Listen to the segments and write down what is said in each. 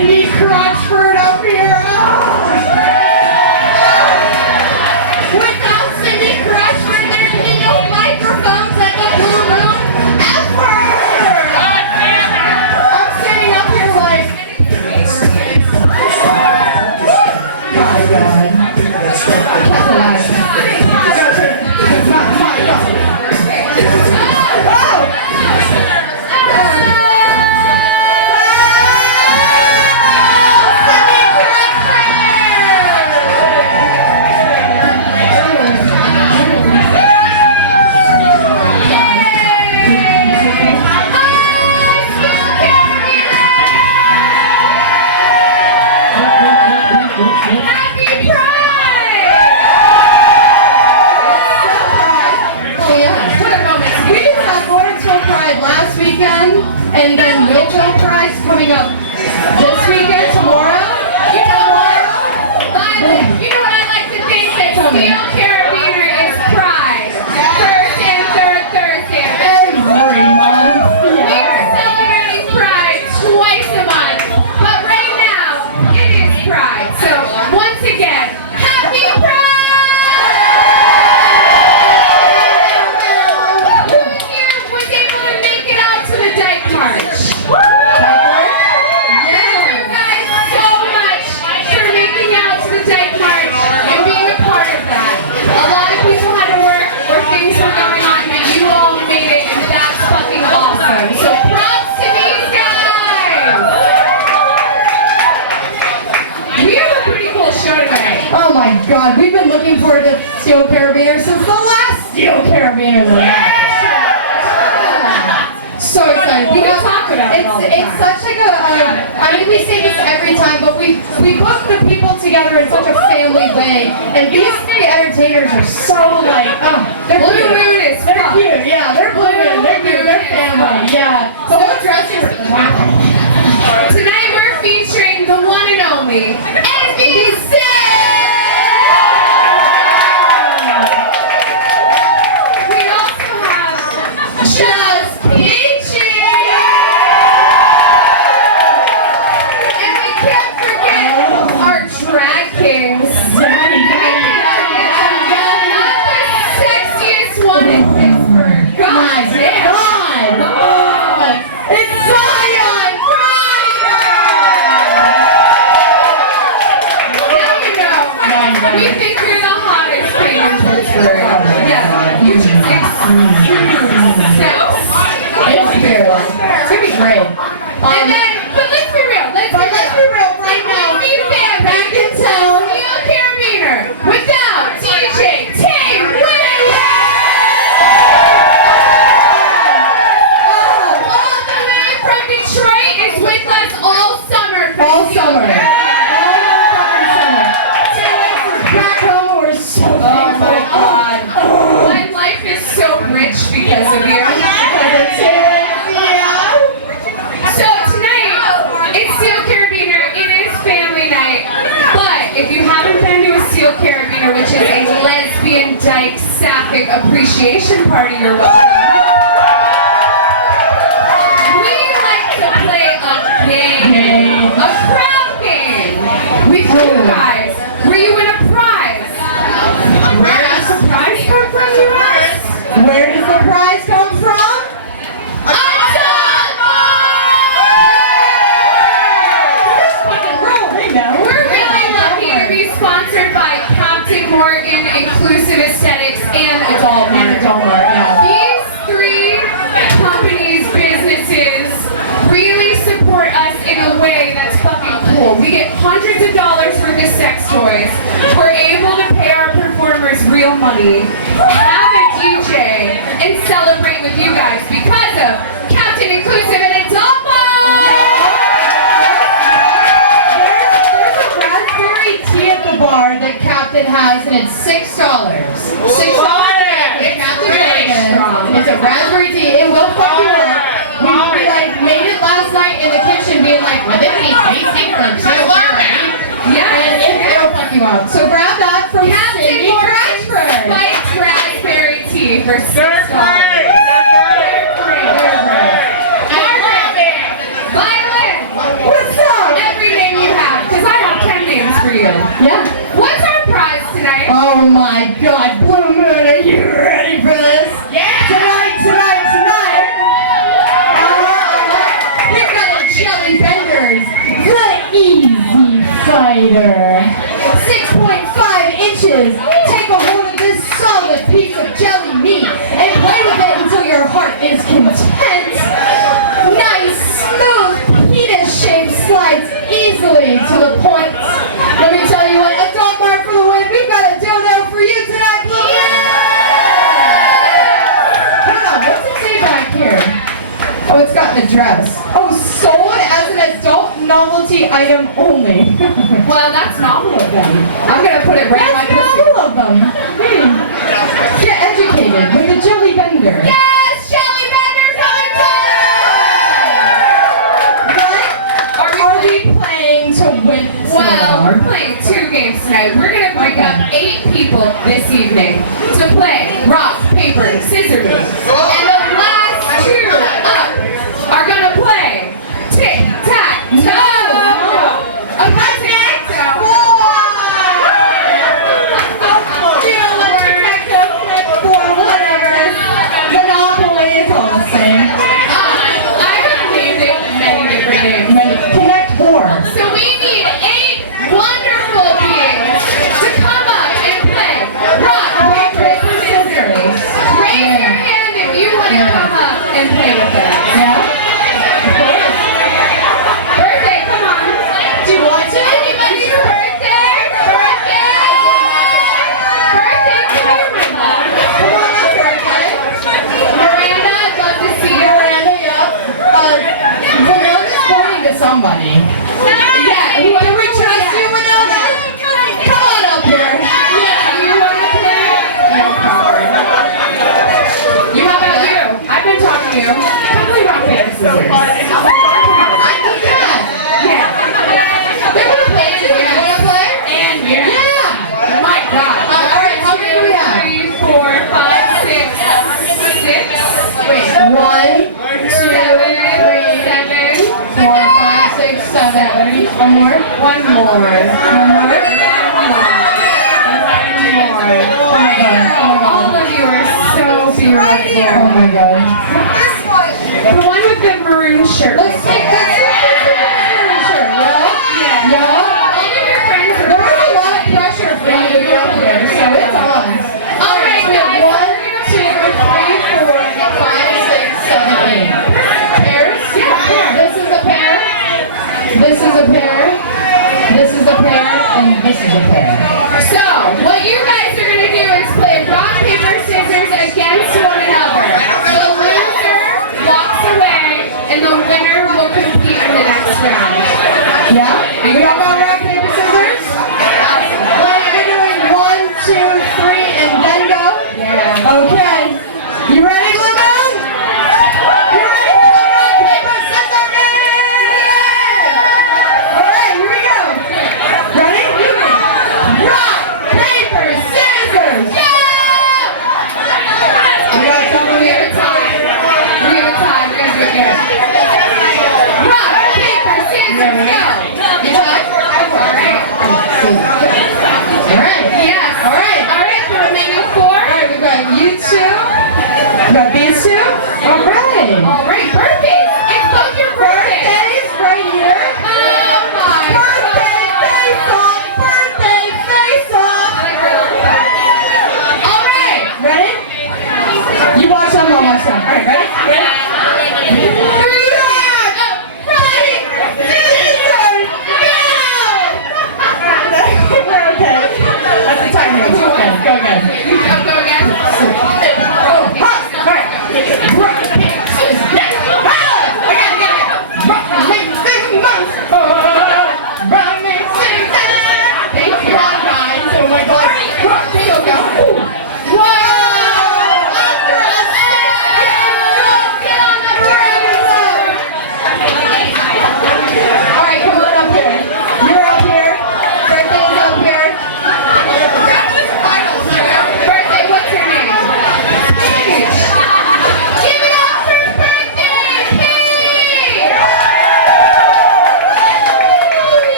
Cindy Crutchford up here. Without Cindy Crutchford, there'd be no microphones at the Blue Moon ever. I'm sitting up here like, my God. And then Millville Prize coming up this weekend, tomorrow. You know what? You know what I like to think that Steel Carabiner is Pride. First and third Thursday. Every month. We are celebrating Pride twice a month. But right now, it is Pride. So once again, happy Pride! Oh my God, we've been looking forward to Steel Carabiner since the last Steel Carabiner. So excited. We talk about it all the time. It's such like I mean, we say this every time, but we book the people together in such a family way. And these three entertainers are so like, they're Blue Moon is they're cute. Yeah, they're Blue Moon. They're cute. They're family. Yeah. The whole dressing room. Tonight we're featuring the one and only Envy Sinn. Just Peachy! And we can't forget our drag kings. Not the sexiest one in Pittsburgh. God damn! God! It's Zion! Now you know. We think you're the hottest thing in Pittsburgh. Yeah. You just it's gonna be great. And then, but let's be real. Let's be real right now. Be fan back and tell Steel Carabiner without DJ Tay Lynn. All the way from Detroit is with us all summer. All summer. Back home, we're so thankful. Oh my God. My life is so rich because of you. So tonight, it's Steel Carabiner. It is family night. But if you haven't been to a Steel Carabiner, which is a lesbian, dyke, sapphic appreciation party, you're welcome. We like to play a game, a crowd game with you guys, where you win a prize. Where does the prize come from, you ask? Where does the prize come from? We're really lucky to be sponsored by Captain Morgan Inclusive Aesthetics and Adult Mart. These three companies, businesses, really support us in a way that's fucking cool. We get hundreds of dollars worth of sex toys. We're able to pay our performers real money, have a DJ, and celebrate with you guys because of Captain Inclusive and Adult Mart. Bar that Captain has, and it's $6. $6. Captain Morgan. It's a raspberry tea. It will fuck you up. We like made it last night in the kitchen, being like, "Would it be tasty for Steel Carabiner?" Yeah, and it'll fuck you up. So grab that from Captain Morgan's spiked raspberry tea for $6. They're great. I love it. Violet. What's up? Every Oh, it's got an address. Oh, sold as an adult novelty item only. Well, that's novel of them. I'm gonna put it right in my That's pussy. novel of them. Get educated with a jelly bender. Yes, jelly benders are done! What are we playing to win this Well, we're round? playing 2 games tonight. We're gonna bring up 8 people this evening to play rock, paper, scissors. And the last 2 up are gonna play tic-tac-toe. A tic-tac-toe. Monopoly is all the same. I have named it many different names. Connect 4. So we need 8 wonderful beings to come up and play rock, paper, scissors. Raise your hand if you want to come up and play with us. Yeah? Birthday, come on. Do you want to? Anybody's birthday? Birthday! Birthday, come here, my love. Come on up, birthday. Miranda, I'd love to see you. Miranda, yeah. Winona's pointing to somebody. Yeah, Can we trust you, Winona? Come on up here. Yeah, you want to play? No problem. You, how about you? I've been talking to you. Come play rock, paper, scissors. I do that. Yeah. They want to play too. You want to play? And here. Yeah. My God. All right, how many do we have? 3, 4, 5, 6, 6. Wait. 1, 2, 3, 7. 4, 5, 6, 7. One more. One more. One more. Oh my god. Oh my All god. of you are so Oh beautiful. my god. The one with the maroon shirt. Let's take this. Sure. Yeah. Yeah. All of your friends are There was a lot of pressure for you to be up here, so it's on. All right, We have guys. 1, 2, 3, 4, 5, 6, 7, 8. Pairs? Yeah. This is a pair. This is a pair. This is a pair. And this is a pair. So, what you guys are going to do is play rock, paper, scissors against one another. The loser walks away, and the winner will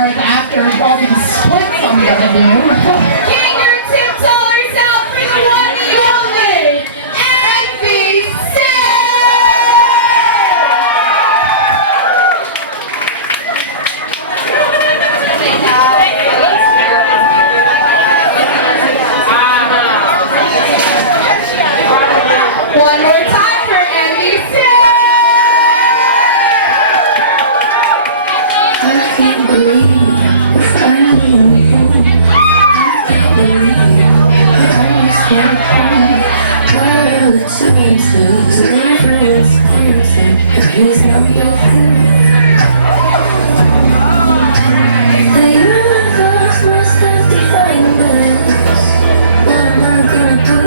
or after all these splits I'm gonna do. Get your tip dollars out for the one and only Envy Sinn! One more time for Envy Sinn! I can't believe we're finally alone. I can't believe I almost went home. What are the chances? Everyone's dancing, and he's not with me. The universe must have defined us. What am I gonna do?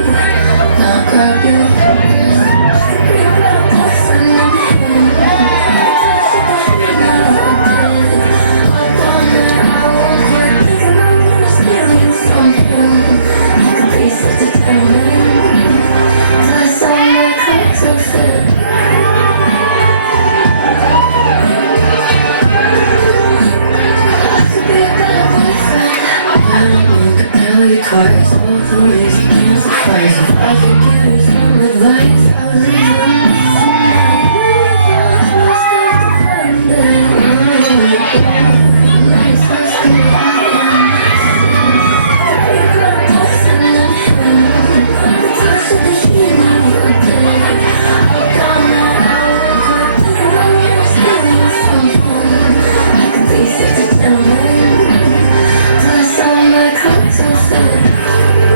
Not grab your hand. Grab your boyfriend and him. Just sit down and I'll Cars, all the ways, amplifiers. If I could give you some advice, I would leave you on this tonight. Must have to find life's not still I am. You got a boyfriend and him. The touch of the heat never did. I got my hour, but I'm stealing something. I could be such a gentleman. Plus all my clothes are fit.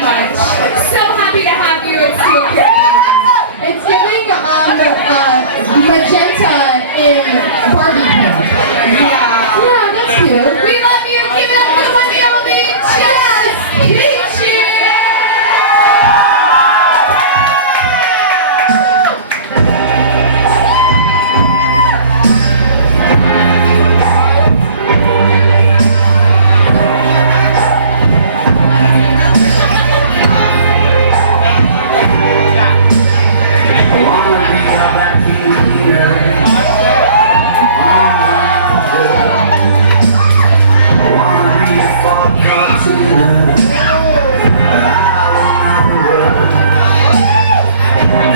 much. So happy to have you at Steel Carabiner. It's giving magenta in Barbie pink. Yeah. Yeah, that's cute. We love you. Give it up to the one and only Just Peachy.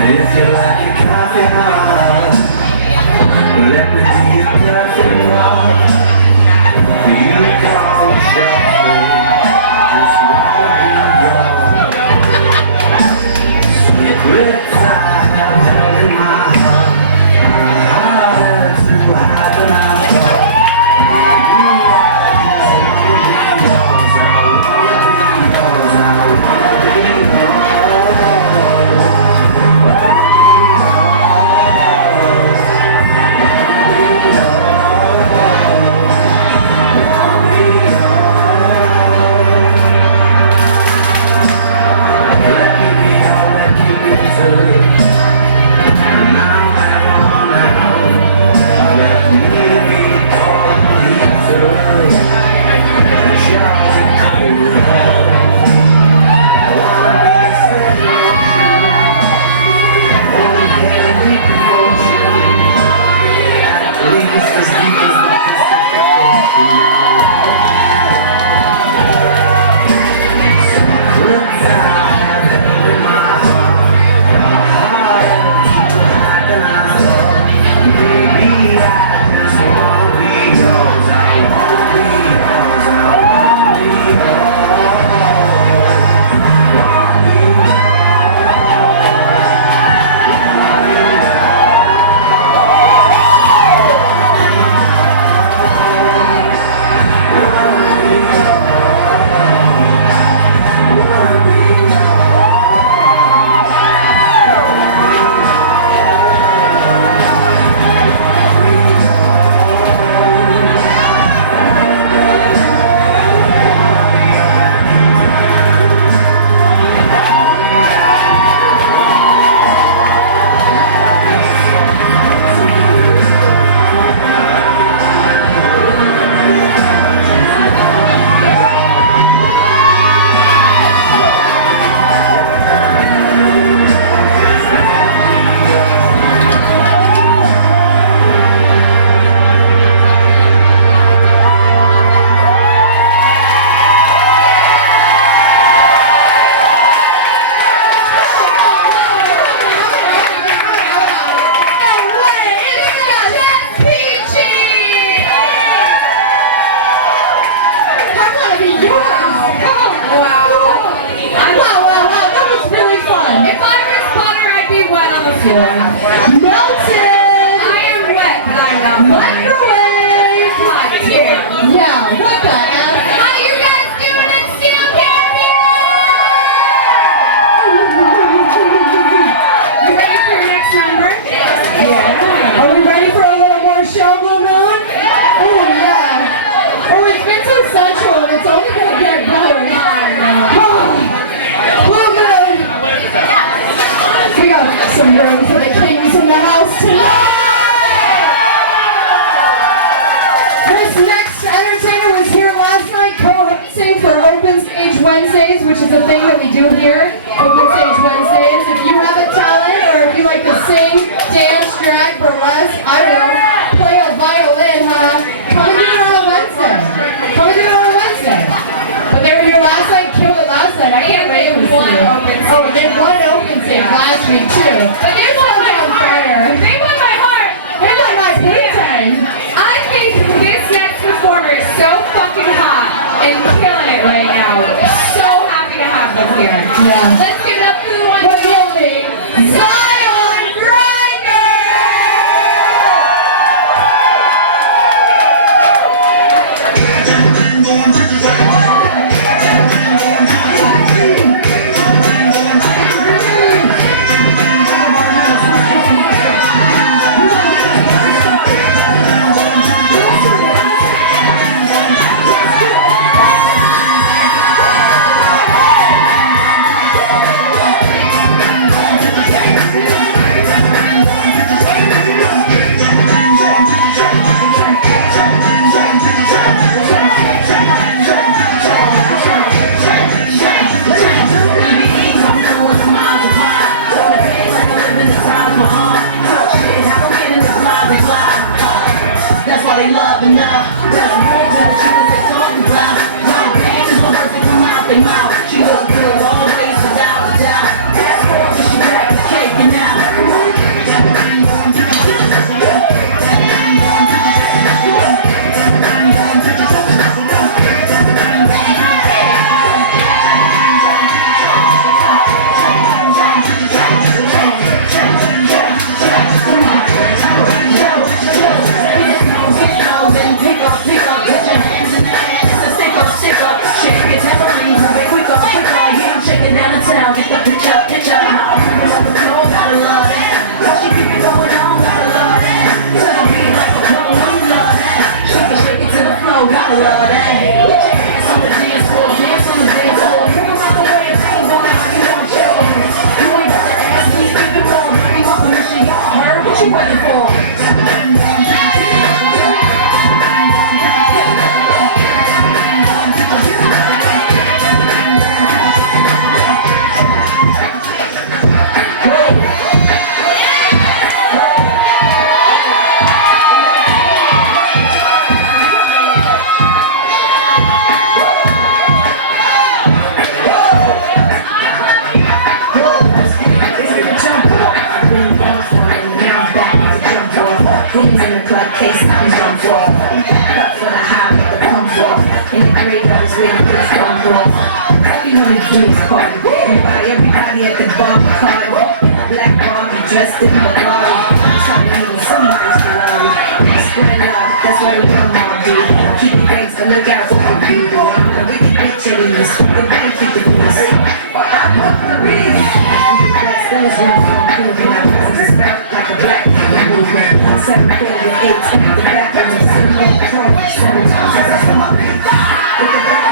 If you like your coffee hot, let me be your coffee pot. You call shuffle, just wanna be yours. Secrets I have held in my heart, harder to hide than I thought. Maybe I just wanna be yours. I wanna be yours. I wanna be yours. Wednesdays, which is a thing that we do here, Open Stage Wednesdays. If you have a talent, or if you like to sing, dance, drag, burlesque, I don't know, play a violin, come and do it on a Wednesday. Come and do it on a Wednesday. But they were here last night, killed it last night. I can't wait to see you. Oh, we did one Open Stage last week too. But this one's on fire. They won my heart. They won my birthday. I think this next performer is so fucking hot and killing it right now. So happy to have them here. Yeah. Let's give it up to the one What and only Zion Grindr! great, I was waiting for the phone call. All we wanted to do was party. Everybody at the bar, party. Black Barbie dressed in Ferrari. Trying to meet somebody's Ferrari. Spread love, that's what a real mom do. Keep the gangsta, look out for the people. The wicked bitch at ease. The bank keep the peace. We the best, there was room for improvement. Our presence felt like a black people movement. 7 4 to 8, the back room, sitting on the front, 7 times. With the back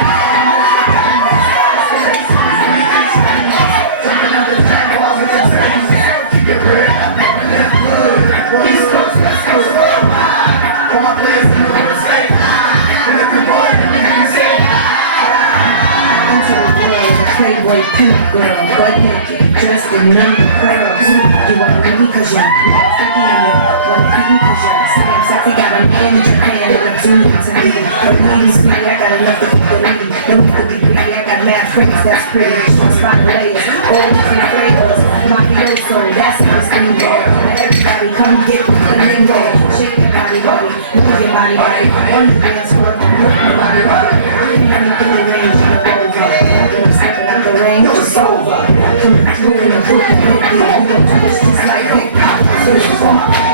Playboy pimp girl, butt naked, dressed in none of the pearls. You wanna meet me cause you're freaky and you wanna eat me cause you're Sam Sappy got a man in Japan and I'm doing it to me. But ladies, I got enough to keep believing. No need to be greedy, I got mad friends that's pretty. Spot layers, all different flavors. Mafioso, that's how it's been going. Now everybody come get the lingo. Shake your body, body, move your body, body. On the dance floor, move your body, body. I ain't anything to range in the over. Stepping out the rain, it's over. Coming through in a book and hit me. We gon' do this just like hip hop. So it's fun.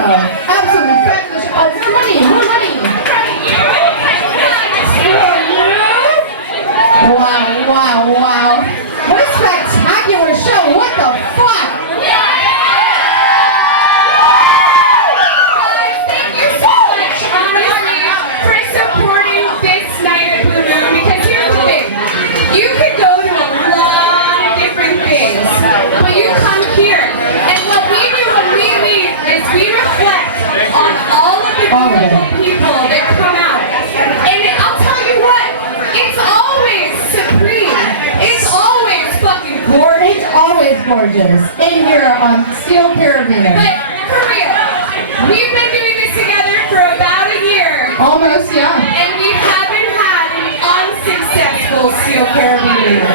show. Absolutely fabulous show. Oh, more money, more money. Wow, wow, wow. What a spectacular show. What the fuck? Guys, thank you so much, honestly, for supporting this night at Blue Moon, because here's the thing. You could go to a lot of different things, but you come here, and what we do when we leave is we reflect on all of the beautiful people that come out. And I'll tell you what, it's always supreme. It's always fucking gorgeous. It's always gorgeous in here on Steel Carabiner. But for real, we've been doing this together for about a year, Almost, yeah. and we haven't had an unsuccessful Steel Carabiner.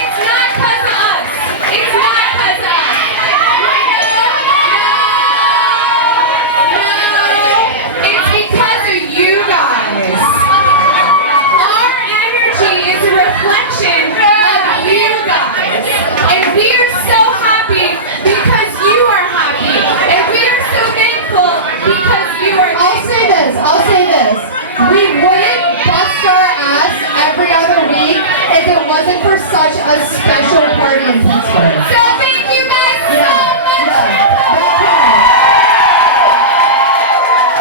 It's not 'cause of us. It's not 'cause of us. No. It's because of you guys. Our energy is a reflection of you guys. And we are so happy because you are happy. And we are so thankful because you are I'll say this. We wouldn't bust our ass every other week if it wasn't for such a special party in Pittsburgh. So thank you guys so much.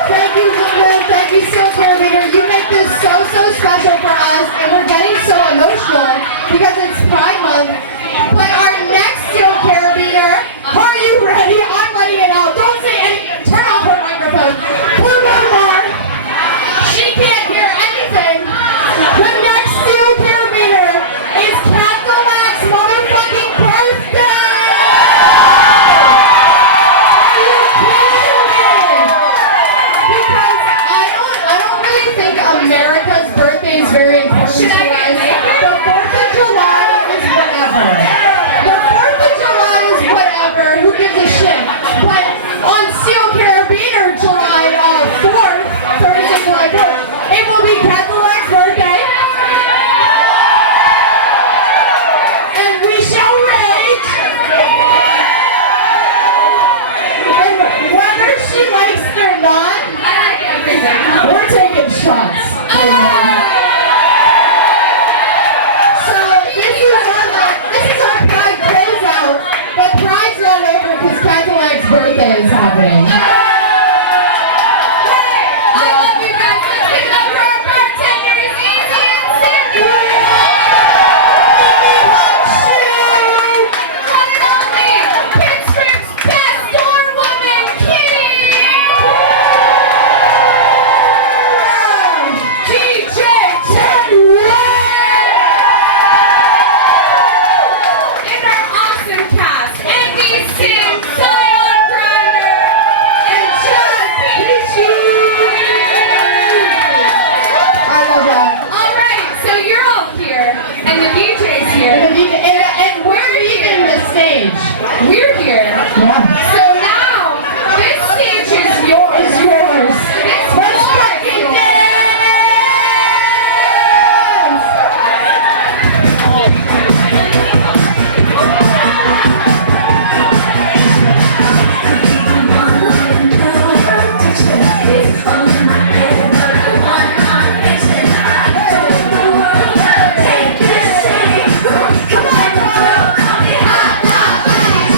Thank you, Lynn. Thank you, Steel Carabiner. You make this so special for us, and we're getting so emotional because it's Pride Month. But our next Steel Carabiner, are you ready? I'm letting it out. Don't say anything. Turn off her microphone. Blue Moon Bar. She can't hear anything. The next Steel Carabiner is Cadillacs motherfucking birthday! Are you kidding me? Because I don't really think America's birthday is very important. Should I get naked? The 4th of July is whatever. The 4th of July is whatever. Who gives a shit? But on Steel Carabiner, July 4th, Thursday, July 4th, it will be Cadillac